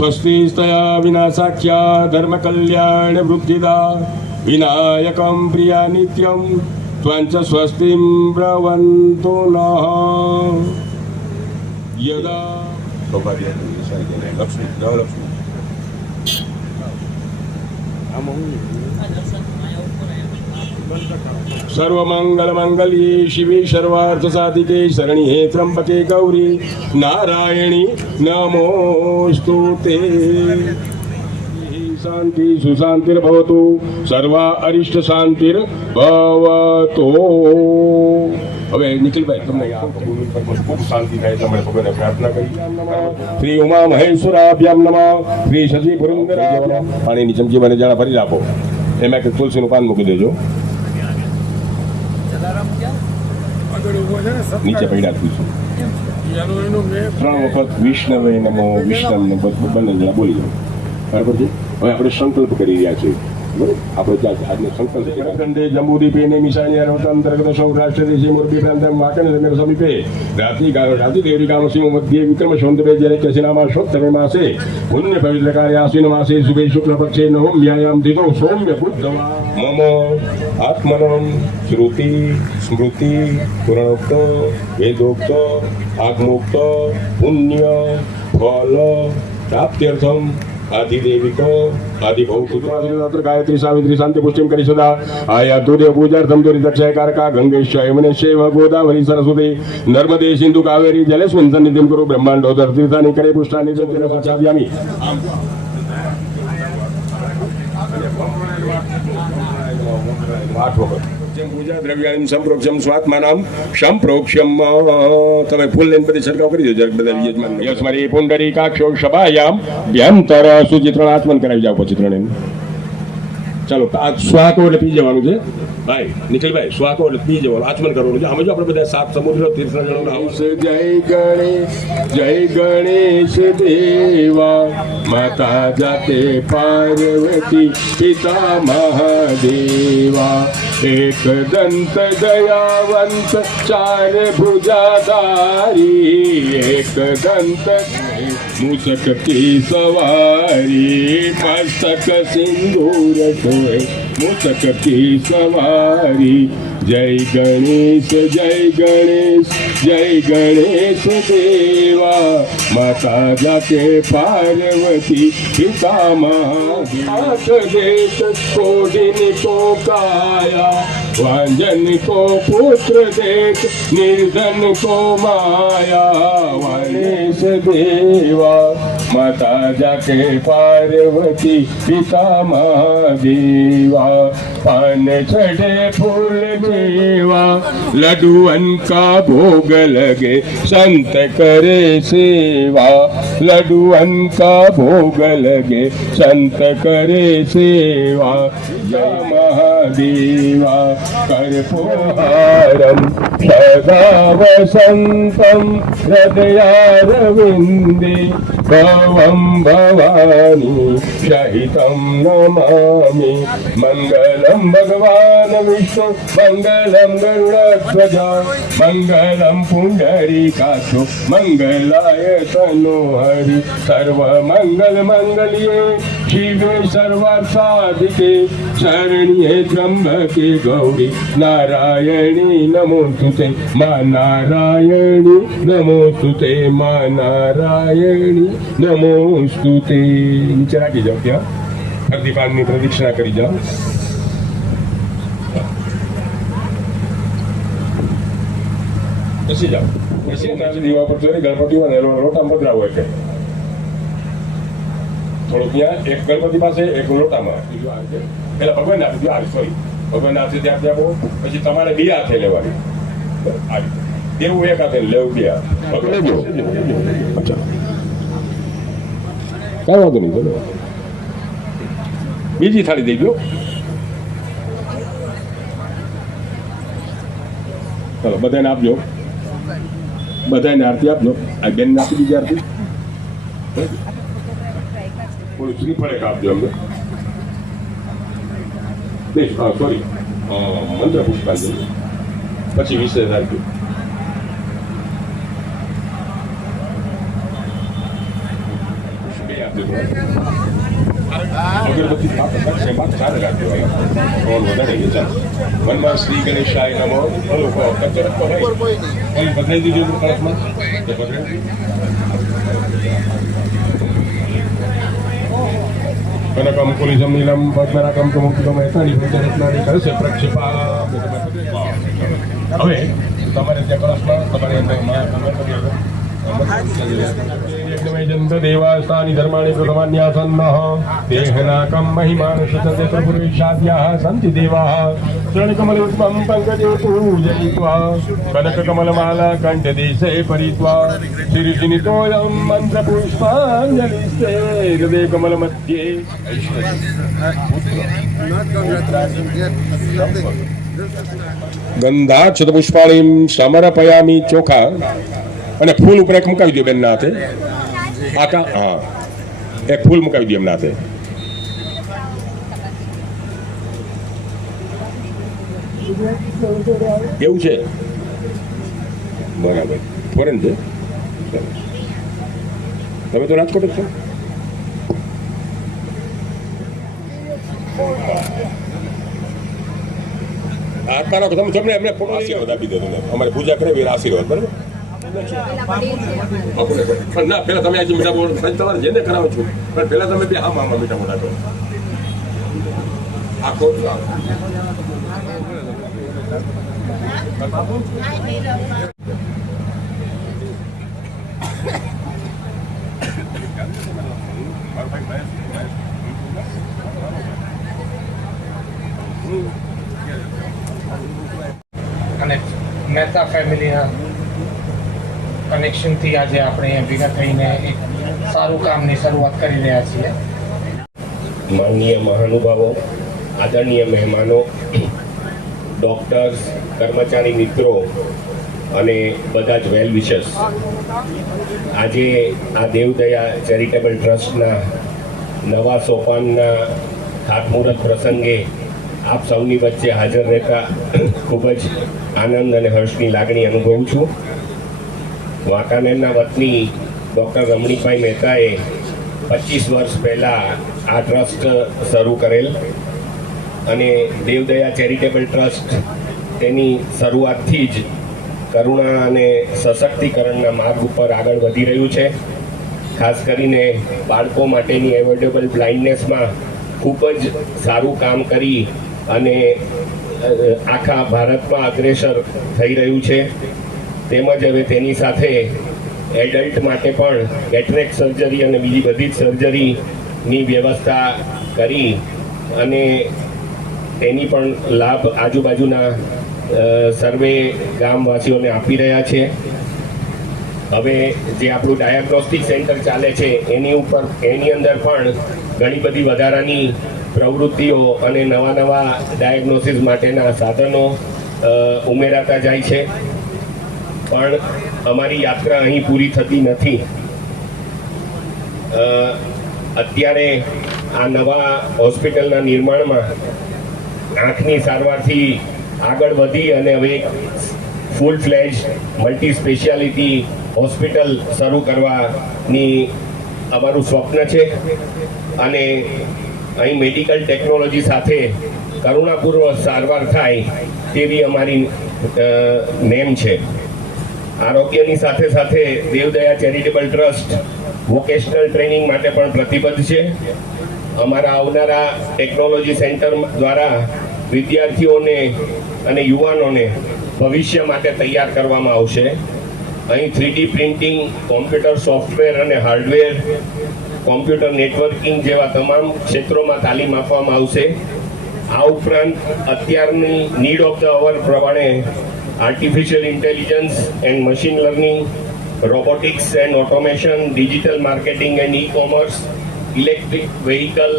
સ્વસ્તિસ્તયા વિનાશાખ્યા ધર્મકલ્યાણ વૃદ્ધિદા વિનાયકમ પ્રિયા નિત્યમ ત્વાંચ સ્વસ્તિમ પ્રવંતો ન યદા લક્ષ્મી લક્ષ્મી सर्वमङ्गलमङ्गल्ये शिवे सर्वार्थसाधिके शरण्ये त्र्यम्बके गौरी नारायणी नमोऽस्तु ते શાંતિ સુશાંતિર્ભવતુ સર્વા અરિષ્ટ શાંતિર્ભવતો હવે નિખિલભાઈ તમને આ ભૂમિ પર ખૂબ શાંતિ થાય તમને ભગવાનને પ્રાર્થના કરી શ્રી ઉમા મહેશ્વરાભ્યામ નમઃ શ્રી શશી પુરંદરાભ્યામ પાણીની ચમચી મને જણા ફરી રાખો એમાં કે તુલસીનું પાન મૂકી દેજો નીચે પડ્યા તુલસી ત્રણ વખત વિષ્ણવે નમો, વિષ્ણવને બંને જણા બોલી જાઓ બરાબર છે? હવે આપણે સંકલ્પ કરી રહ્યા છીએ. સમીપે રાત્રિ ગામ રાત્રિ દેવરી ગામ સિંહ મધ્ય વિક્રમ શોંતરે જય કસિનામા શોત્તમે માસે પુણ્ય પવિત્ર કાર્ય આશ્વિન માસે શુભે શુક્લ પક્ષે નવમ વ્યાયામ દીધો સૌમ્ય બુદ્ધ મમ આત્મનમ શ્રુતિ સ્મૃતિ પુરાણોક્ત વેદોક્ત આગમોક્ત પુણ્ય ફલ પ્રાપ્ત્યર્થમ આદિદેવિકો આદિભૌતિકો ગાયત્રી સાવિત્રી શાંતિ પુષ્ટિમ કરી સદા આયા દુર્ય પૂજાર્થમ દુરી દક્ષયકારકા ગંગેશ્વર યમનેશ્વર ગોદાવરી સરસ્વતી નર્મદે સિંધુ કાવેરી જલેસ્મિન સન્નિધિમ કુરુ બ્રહ્માંડો ધરતીર્થાની કરે પુષ્ટાની પચાવ્યામી આઠ વખત પૂજા દ્રવ્યાણી સંપ્રોક્ષમ સ્વાત્માનામ સંપ્રોક્ષમ. તમે ફૂલ લઈને બધી છંટકાવ કરી દેજો બધા યજમાન યસ મારી પુંડરી કાક્ષો સભાયામ ભ્યંતર સુચિત્રણ આત્મન કરાવી જાવ પછી ત્રણે ચાલો આ સ્વાકો એટલે પી જવાનું છે. ભાઈ નિખિલભાઈ સ્વાકો એટલે પી જવાનું આચમન કરવાનું છે આમાં જો આપણે બધા સાત સમુદ્ર તીર્થના જણોના આવશે જય ગણેશ જય ગણેશ દેવા માતા જાતે પાર્વતી પિતા મહાદેવા એક દંત દયાવંત ચાર ભુજાધારી એક દંત મૂસક કી સવારી મસ્તક સિંદૂર સોય મૂસક કી સવારી જય ગણેશ જય ગણેશ જય ગણેશ દેવા. માતા જાતે પાર્વતી પિતા મહાદેવ દેશ કોડિની કો કાયા વાંજન કો પુત્ર દેશ નિર્ધન કો માયા. ગણેશ દેવા. માતા જાતે પાર્વતી પિતા મહાદેવા પાન ચઢે ફૂલ જેવા લડુઅન કા ભોગ લગે સંત કરે સેવા લડુઅન કા ભોગ લગે સંત કરે સેવા જય મહાદેવા કર્પોહારમ સદા વસંતમ હૃદયારવિંદે భవం భవాని సహితం నమామి మంగళం భగవాన్ విష్ణు మంగళం గరుడధ్వజ మంగళం పుండరీకాక్షు మంగళాయ తనోహరి సర్వమంగళ మంగళే శివే సర్వార్థాధికే శరణ్యే త్రంబకే గౌరీ నారాయణి నమోస్తుతే మా నారాయణి నమోస్తుతే మా నారాయణి નમોસ્તુતે મા નીચે રાખી જાઓ ત્યાં. ફરતી ની પ્રદક્ષિણા કરી જાઓ. બેસી જાઓ. બેસી દીવા પર ચોરી ગણપતિમાં ને લોટામાં પધરાવો એટલે થોડું ત્યાં એક ગણપતિ પાસે એક લોટામાં. પેલા ભગવાન આપી દો સોરી ભગવાન હાથે ત્યાં આપો પછી તમારે બે હાથે લેવાની. દેવું એક હાથે લેવું બે હાથ. કાંઈ વાંધો નહીં, ચલો. બીજી થાળી દઈ ગયો ચલો, બધાને આપજો. બધાને આરતી આપજો. આ બેન આપી દીધી આરતી. કોઈ શ્રીફળ એક આપજો અમને. સોરી મંત્ર પુષ્પાંજલિ. પછી વિષય આપજો બે આપજો રાખજો અગરબત્તી સ્થાપક કરશે બાદ ચાર ગાંધી હોય કોણ વધારે ચાલ મનમાં શ્રી ગણેશાય નમો બોલો કહો કચર તો હોય કોઈ બદલાઈ દીધું એનું કળશમાં તો બદલાઈ કનકમ કુલિજમ નીલમ પદ્મરાકમ એતાની પંચરત્નાની કરશે પ્રક્ષેપા હવે તમારે ત્યાં કળશમાં તમારે અંદર યજ્ઞમયજંત દેવાસ્તાની ધર્માણી કૃતવાન્યાસન્નઃ દેહનાકમ મહિમાનસ ચ ચતુર્પુરુષાદ્યાઃ સન્તિ દેવાઃ ચરણકમલોત્પમ પંકજે પૂજયિત્વા કનકકમલમાલા કંઠદેશે પરિત્વા શિરસિનિતોયં મંત્રપુષ્પાંજલિસ્તે હૃદય કમલમધ્યે ગંધા છતપુષ્પાળીમ સમર્પયામી ચોખા અને ફૂલ ઉપર એક મુકાવી દો બેનના હાથે આકા હા. એક ફૂલ મુકાવી દો એમના હાથે એવું છે? બરાબર. ફોરેન છે. તમે તો રાજકોટ જ છો? આકારો તમે તમને એમને ફોટો આશીર્વાદ આપી દો તમે અમારે પૂજા કરે, એવા આશીર્વાદ, બરાબર? ના પેલા તમે આજે મીઠા બોલ તમારે જેને કરાવો છો. પણ પેલા તમે બે આમ આમાં મીઠા બોલા. છો આખો અને મહેતા ફેમિલીના કનેક્શનથી આજે આપણે ભેગા થઈને એક સારું કામની શરૂઆત કરી રહ્યા છીએ. માનનીય મહાનુભાવો, આદરણીય મહેમાનો ડોક્ટર્સ કર્મચારી મિત્રો અને બધા જ વેલ વિશર્સ આજે આ દેવદયા ચેરિટેબલ ટ્રસ્ટના નવા સોપાનના ખાતમુહૂર્ત પ્રસંગે આપ સૌની વચ્ચે હાજર રહેતા ખૂબ જ આનંદ અને હર્ષની લાગણી અનુભવું છું. વાંકાનેરના વતની ડૉક્ટર રમણીભાઈ મહેતાએ પચીસ વર્ષ પહેલાં આ ટ્રસ્ટ શરૂ કરેલ અને દેવદયા ચેરિટેબલ ટ્રસ્ટ તેની શરૂઆતથી જ કરુણા અને સશક્તિકરણના માર્ગ ઉપર આગળ વધી રહ્યું છે. ખાસ કરીને બાળકો માટેની એવોર્ડેબલ બ્લાઇન્ડનેસમાં ખૂબ જ સારું કામ કરી અને આખા ભારતમાં અગ્રેસર થઈ રહ્યું છે. તેમજ હવે તેની સાથે એડલ્ટ માટે પણ કેટરેક સર્જરી અને બીજી બધી જ સર્જરીની વ્યવસ્થા કરી અને તેની પણ લાભ આજુબાજુના સર્વે ગામવાસીઓને આપી રહ્યા છે. હવે જે આપણું ડાયગ્નોસ્ટિક સેન્ટર ચાલે છે, એની ઉપર, એની અંદર પણ ઘણી બધી વધારાની પ્રવૃત્તિઓ અને નવા નવા ડાયગ્નોસિસ માટેના સાધનો ઉમેરાતા જાય છે. પણ અમારી યાત્રા અહીં પૂરી થતી નથી. અત્યારે આ નવા હોસ્પિટલના નિર્માણમાં આંખની સારવારથી આગળ વધી અને હવે full fledge multi speciality hospital શરૂ કરવાની અમારું સ્વપ્ન છે અને અહીં મેડિકલ ટેકનોલોજી સાથે કરુણાપૂર્વક સારવાર થાય તેવી અમારી નેમ છે. આરોગ્યની સાથે સાથે Devdaya charitable trust vocational training માટે પણ પ્રતિબદ્ધ છે. અમારા આવનારા ટેકનોલોજી સેન્ટર દ્વારા વિદ્યાર્થીઓને અને યુવાનોને ભવિષ્ય માટે તૈયાર કરવામાં આવશે. અહીં three D printing, computer software અને હાર્ડવેર, કોમ્પ્યુટર નેટવર્કિંગ જેવા તમામ ક્ષેત્રોમાં તાલીમ આપવામાં આવશે. આ ઉપરાંત અત્યારની નીડ ઓફ ધ અવર પ્રમાણે artificial intelligence and machine learning robotics and automation digital marketing and e commerce electric vehicle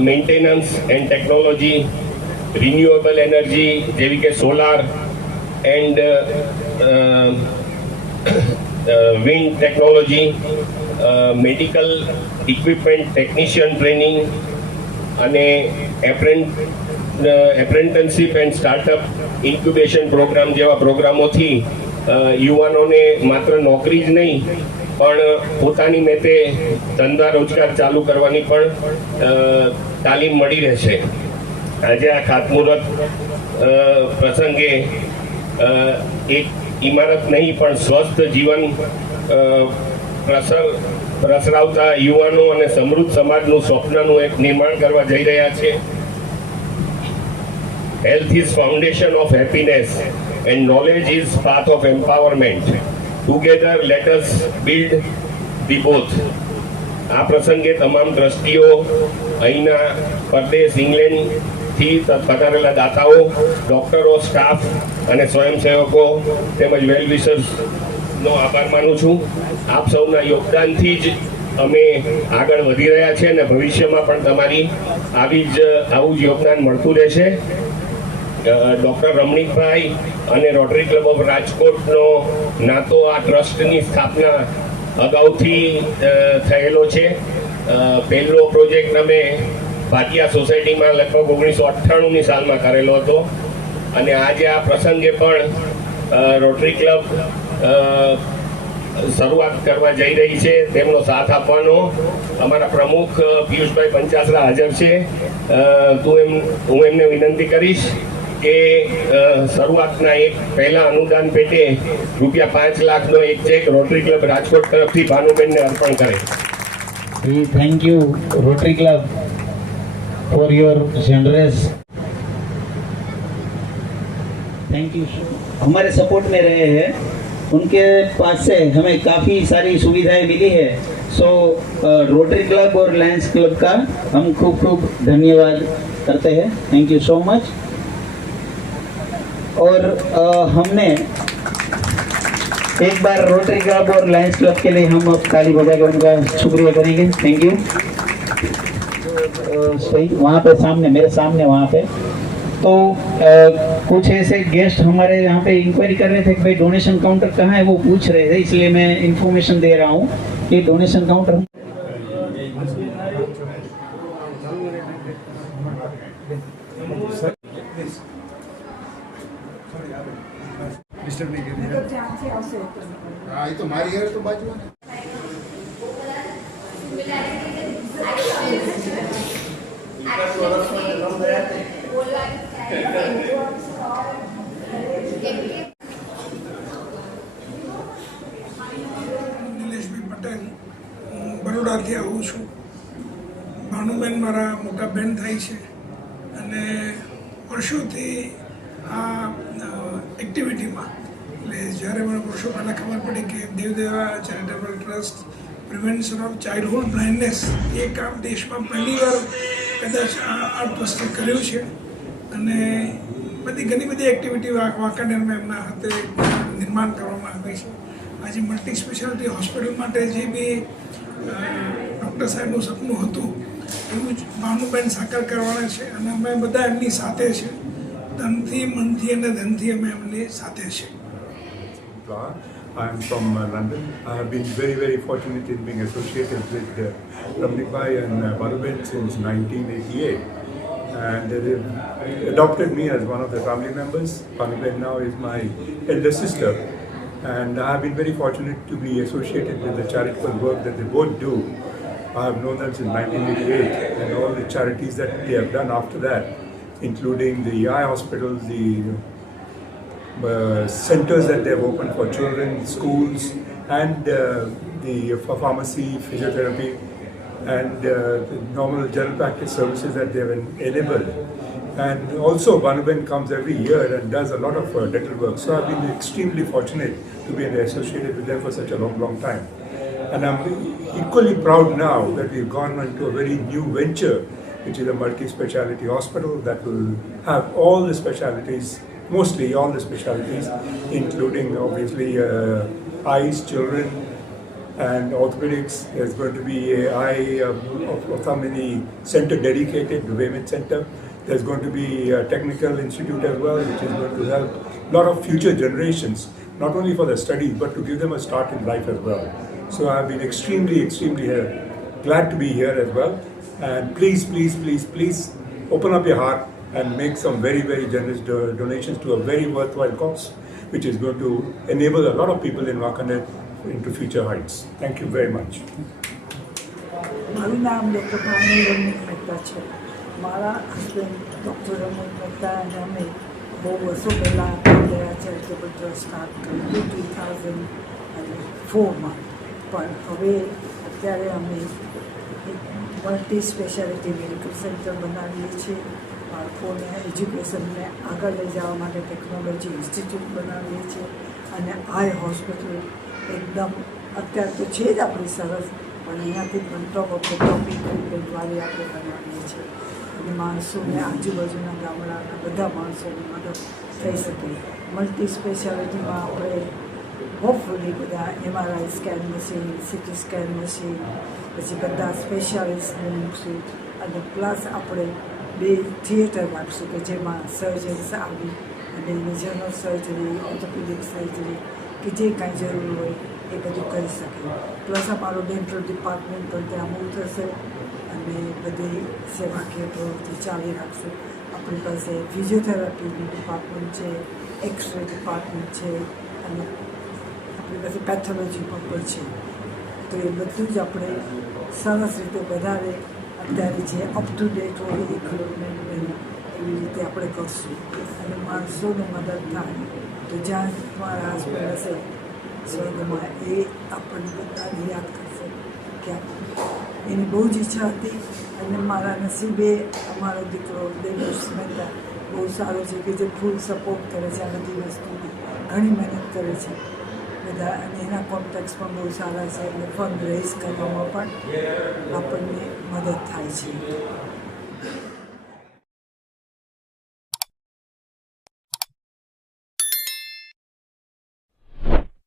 maintenance and technology renewable energy જેવી કે solar and wind technology medical equipment technician training અને apprenticeship and startup incubation program જેવા પ્રોગ્રામોથી યુવાનોને માત્ર નોકરી જ નહીં, પણ પોતાની મેતે ધંધા રોજગાર ચાલુ કરવાની પણ તાલીમ મળી રહેશે. આજે આ ખાતમુહૂર્ત પ્રસંગે એક ઇમારત નહીં, પણ સ્વસ્થ જીવન પ્રસર પ્રસરાવતા યુવાનો અને સમૃદ્ધ સમાજનું સ્વપ્નનું એક નિર્માણ કરવા જઈ રહ્યા છે. Health is foundation of happiness and knowledge is path of empowerment. Together, let us build the. આ પ્રસંગે તમામ દ્રષ્ટિઓ અહીંના પરદેશ ઇંગ્લેન્ડથી પધારેલા દાતાઓ, ડોક્ટરો, સ્ટાફ અને સ્વયંસેવકો તેમજ વેલ નો આભાર માનું છું આપ સૌના યોગદાનથી જ અમે આગળ વધી રહ્યા છીએ અને ભવિષ્યમાં પણ તમારી આવી જ, આવું જ યોગદાન મળતું રહેશે ડોક્ટર રમણીકભાઈ અને રોટરી ક્લબ ઓફ રાજકોટનો નાતો આ ટ્રસ્ટની સ્થાપના અગાઉથી થયેલો છે. પહેલો પ્રોજેક્ટ અમે ભાટિયા સોસાયટીમાં લગભગ ઓગણીસો અઠ્ઠાણુંની સાલમાં કરેલો હતો. અને આજે આ પ્રસંગે પણ રોટરી ક્લબ શરૂઆત કરવા જઈ રહી છે. તેમનો સાથ આપવાનો. અમારા પ્રમુખ પિયુષભાઈ પંચાસરા હાજર છે. તું એમ, હું એમને વિનંતી કરીશ. કે અ, શરૂઆતના એક પહેલા અનુદાન પેટે રૂપિયા પાંચ લાખનો એક ચેક રોટરી ક્લબ રાજકોટ તરફથી ભાનુબેનને અર્પણ કરે We thank you, Rotary Club, for your generous. Thank you. हमारे सपोर्ट में रहे हैं उनके पास से हमें काफ़ी सारी सुविधाएं मिली है सो रोटरी क्लब और लायंस क्लब का हम खूब खूब धन्यवाद करते हैं थैंक यू सो मच और अ, हमने एक बार रोटरी क्लब और लायंस क्लब के लिए हम अब ताली बजा कर उनका शुक्रिया करेंगे। थैंक यू सही वहाँ पे सामने मेरे सामने वहाँ पे। तो अ, कुछ ऐसे गेस्ट हमारे यहाँ पे इंक्वायरी कर रहे थे कि भाई डोनेशन काउंटर कहाँ है वो पूछ रहे थे इसलिए मैं इंफॉर्मेशन दे रहा हूँ कि डोनेशन काउंटर હા એ તો મારી ઘેર તો બાજુ નિલેશભાઈ પટેલ હું બરોડાથી આવું છું. ભાનુબેન મારા મોટા બેન થાય છે. અને વર્ષોથી આ એક્ટિવિટીમાં એટલે જ્યારે મને વર્ષો પહેલાં ખબર પડી કે Devdeva charitable trust prevention of childhood blindness એ કામ દેશમાં પહેલીવાર કદાચ આ આર્ટ ટ્રસ્ટે કર્યું છે. અને બધી ઘણી બધી એક્ટિવિટી વાંકાનેરમાં એમના હાથે નિર્માણ કરવામાં આવે છે. આજે મલ્ટી સ્પેશિયાલિટી હોસ્પિટલ માટે જે બી ડૉક્ટર સાહેબનું સપનું હતું, એવું જ ભાનુબેન સાકાર કરવાના છે અને અમે બધા એમની સાથે છે. તનથી મનથી અને ધનથી અમે એમની સાથે છે. Blaha. I am from uh, London. I have been very, very fortunate in being associated with uh, Ramnik Bhai and uh, Baruben since 1988. And they've adopted me as one of their family members. Baruben now is my elder sister. And I have been very fortunate to be associated with the charitable work that they both do. I have known them since 1988 and all the charities that they have done after that, including the eye hospitals, the uh, centers that they've opened for children, schools, and uh, the pharmacy, physiotherapy, and uh, normal general practice services that they've enabled. And also, Banuben comes every year and does a lot of uh, dental work. So I've been extremely fortunate to be associated with them for such a long, long time. And I'm equally proud now that we've gone into a very new venture, which is a multi-speciality hospital that will have all the specialities, mostly all the specialities, including obviously uh, eyes, children, and orthopedics. There's going to be a eye um, Thamini center dedicated, the Women Center. There's going to be a technical institute as well, which is going to help a lot of future generations, not only for their studies, but to give them a start in life as well. So I've been extremely, extremely uh, glad to be here as well. And please, please, please, please open up your heart and make some very, very generous do- donations to a very worthwhile cause, which is going to enable a lot of people in Wakanet into future heights. Thank you very much. મારું નામ doctor ભાવની રમણીક મહેતા છે મારા husband doctor Ramnik Mehta અને અમે બહુ વર્ષો પહેલાં ગયા ચેરિટેબલ ટ્રસ્ટ સ્ટાર્ટ કર્યું ટુ થાઉઝન્ડ અને ફોરમાં પણ હવે અત્યારે અમે એક મલ્ટી સ્પેશિયાલિટી મેડિકલ સેન્ટર બનાવીએ છીએ બાળકોને એજ્યુકેશનને આગળ લઈ જવા માટે ટેકનોલોજી ઇન્સ્ટિટ્યૂટ બનાવીએ છીએ અને આઈ હોસ્પિટલ એકદમ અત્યારે તો છે જ આપણી સરસ, પણ અહીંયાથી ઓફ દ્વારી ટોપિક ટ્રીટમેન્ટવાળી આપણે બનાવીએ છીએ. અને માણસોને આજુબાજુના ગામડાના બધા માણસોની મદદ થઈ શકે. મલ્ટી સ્પેશિયાલિટીમાં આપણે હોપફુલી બધા MRI scan machine CT scan machine પછી બધા સ્પેશિયાલિસ્ટને અને પ્લસ આપણે બે થિયેટર રાખશું કે જેમાં સર્જન્સ આવી અને જનરલ સર્જરી ઓર્થોપેડિક સર્જરી કે જે કાંઈ જરૂર હોય એ બધું કરી શકે પ્લસ અમારો ડેન્ટલ ડિપાર્ટમેન્ટ પણ ત્યાં મૂવ થશે અને બધી સેવાકીય પ્રવૃત્તિ ચાલી રાખશું. આપણી પાસે ફિઝિયોથેરાપીનું ડિપાર્ટમેન્ટ છે એક્સરે ડિપાર્ટમેન્ટ છે અને આપણી પાસે પેથોલોજી પણ છે. તો એ બધું જ આપણે સરસ રીતે વધારે અત્યારે જે અપ ટુ ડેટ હોય ઇક્વિપમેન્ટ એવી રીતે આપણે કરશું. અને માણસોને મદદ થાય તો જ્યાં મારા હસબન્ડ હશે, સ્વર્ગમાં, એ આપણને બધાને યાદ કરશે કે એની બહુ જ ઈચ્છા હતી. અને મારા નસીબે અમારો દીકરો દેવેશ મહેતા બહુ સારો છે કે જે ફૂલ સપોર્ટ કરે છે આ બધી વસ્તુની ઘણી મહેનત કરે છે. બધા અને એના કોન્ટેક્ટ પણ બહુ સારા છે એટલે ફંડ રેઝ કરવામાં પણ આપણને મદદ થાય છે.